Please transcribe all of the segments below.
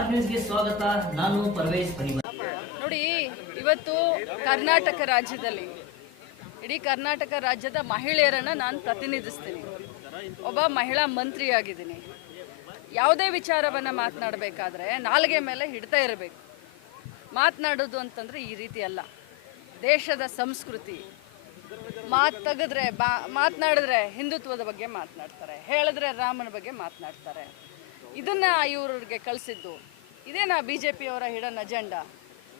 star ಸ್ವಾಗತ ನಾನು ಪರ್ವೇಶ್ ನೋಡಿ ಇವತ್ತು ಕರ್ನಾಟಕ ರಾಜ್ಯದಲ್ಲಿ ಇಡೀ ಕರ್ನಾಟಕ ರಾಜ್ಯದ ಮಹಿಳೆಯರನ್ನ ನಾನು ಪ್ರತಿನಿಧಿಸ್ತೀನಿ ಒಬ್ಬ ಮಹಿಳಾ ಮಂತ್ರಿಯಾಗಿದ್ದೀನಿ ಯಾವುದೇ ವಿಚಾರವನ್ನ ಮಾತನಾಡಬೇಕಾದ್ರೆ ನಾಲ್ಗೆ ಮೇಲೆ ಹಿಡ್ತಾ ಇರಬೇಕು ಮಾತನಾಡೋದು ಅಂತಂದ್ರೆ ಈ ರೀತಿ ಅಲ್ಲ ದೇಶದ ಸಂಸ್ಕೃತಿ ಮಾತ್ ತೆಗೆದ್ರೆ ಬಾ ಮಾತನಾಡಿದ್ರೆ ಹಿಂದುತ್ವದ ಬಗ್ಗೆ ಮಾತನಾಡ್ತಾರೆ ಹೇಳಿದ್ರೆ ರಾಮನ ಬಗ್ಗೆ ಮಾತನಾಡ್ತಾರೆ ಇದನ್ನ ಇವ್ರಿಗೆ ಕಳಿಸಿದ್ದು ಇದೇನಾ ಬಿ ಜೆ ಪಿಯವರ ಹಿಡನ್ ಅಜೆಂಡಾ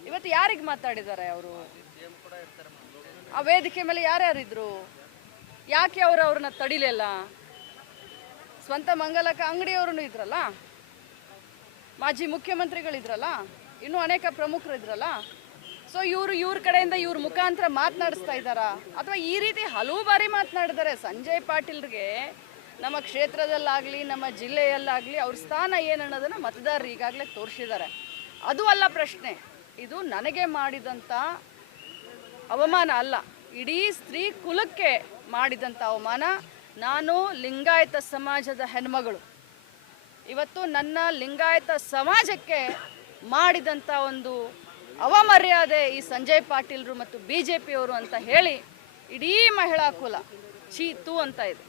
ಇವತ್ತು ಯಾರಿಗೆ ಮಾತಾಡಿದ್ದಾರೆ ಅವರು ಆ ವೇದಿಕೆ ಮೇಲೆ ಯಾರ್ಯಾರಿದ್ರು ಯಾಕೆ ಅವರು ಅವ್ರನ್ನ ತಡಿಲಿಲ್ಲ ಸ್ವಂತ ಮಂಗಲಕ ಅಂಗಡಿಯವ್ರೂ ಇದ್ರಲ್ಲ ಮಾಜಿ ಮುಖ್ಯಮಂತ್ರಿಗಳಿದ್ರಲ್ಲ ಇನ್ನೂ ಅನೇಕ ಪ್ರಮುಖರು ಇದ್ರಲ್ಲ ಸೊ ಇವರು ಇವ್ರ ಕಡೆಯಿಂದ ಇವ್ರ ಮುಖಾಂತರ ಮಾತನಾಡಿಸ್ತಾ ಇದ್ದಾರಾ ಅಥವಾ ಈ ರೀತಿ ಹಲವು ಬಾರಿ ಮಾತನಾಡಿದ್ದಾರೆ ಸಂಜಯ್ ಪಾಟೀಲ್ಗೆ ನಮ್ಮ ಕ್ಷೇತ್ರದಲ್ಲಾಗಲಿ ನಮ್ಮ ಜಿಲ್ಲೆಯಲ್ಲಾಗಲಿ ಅವ್ರ ಸ್ಥಾನ ಏನು ಅನ್ನೋದನ್ನು ಮತದಾರರು ಈಗಾಗಲೇ ತೋರಿಸಿದ್ದಾರೆ ಅದು ಅಲ್ಲ ಪ್ರಶ್ನೆ ಇದು ನನಗೆ ಮಾಡಿದಂಥ ಅವಮಾನ ಅಲ್ಲ ಇಡೀ ಸ್ತ್ರೀ ಕುಲಕ್ಕೆ ಮಾಡಿದಂಥ ಅವಮಾನ ನಾನು ಲಿಂಗಾಯತ ಸಮಾಜದ ಹೆಣ್ಮಗಳು ಇವತ್ತು ನನ್ನ ಲಿಂಗಾಯತ ಸಮಾಜಕ್ಕೆ ಮಾಡಿದಂಥ ಒಂದು ಅವಮರ್ಯಾದೆ ಈ ಸಂಜಯ್ ಪಾಟೀಲ್ರು ಮತ್ತು ಬಿ ಜೆ ಪಿಯವರು ಅಂತ ಹೇಳಿ ಇಡೀ ಮಹಿಳಾ ಕುಲ ಚೀತು ಅಂತ ಇದೆ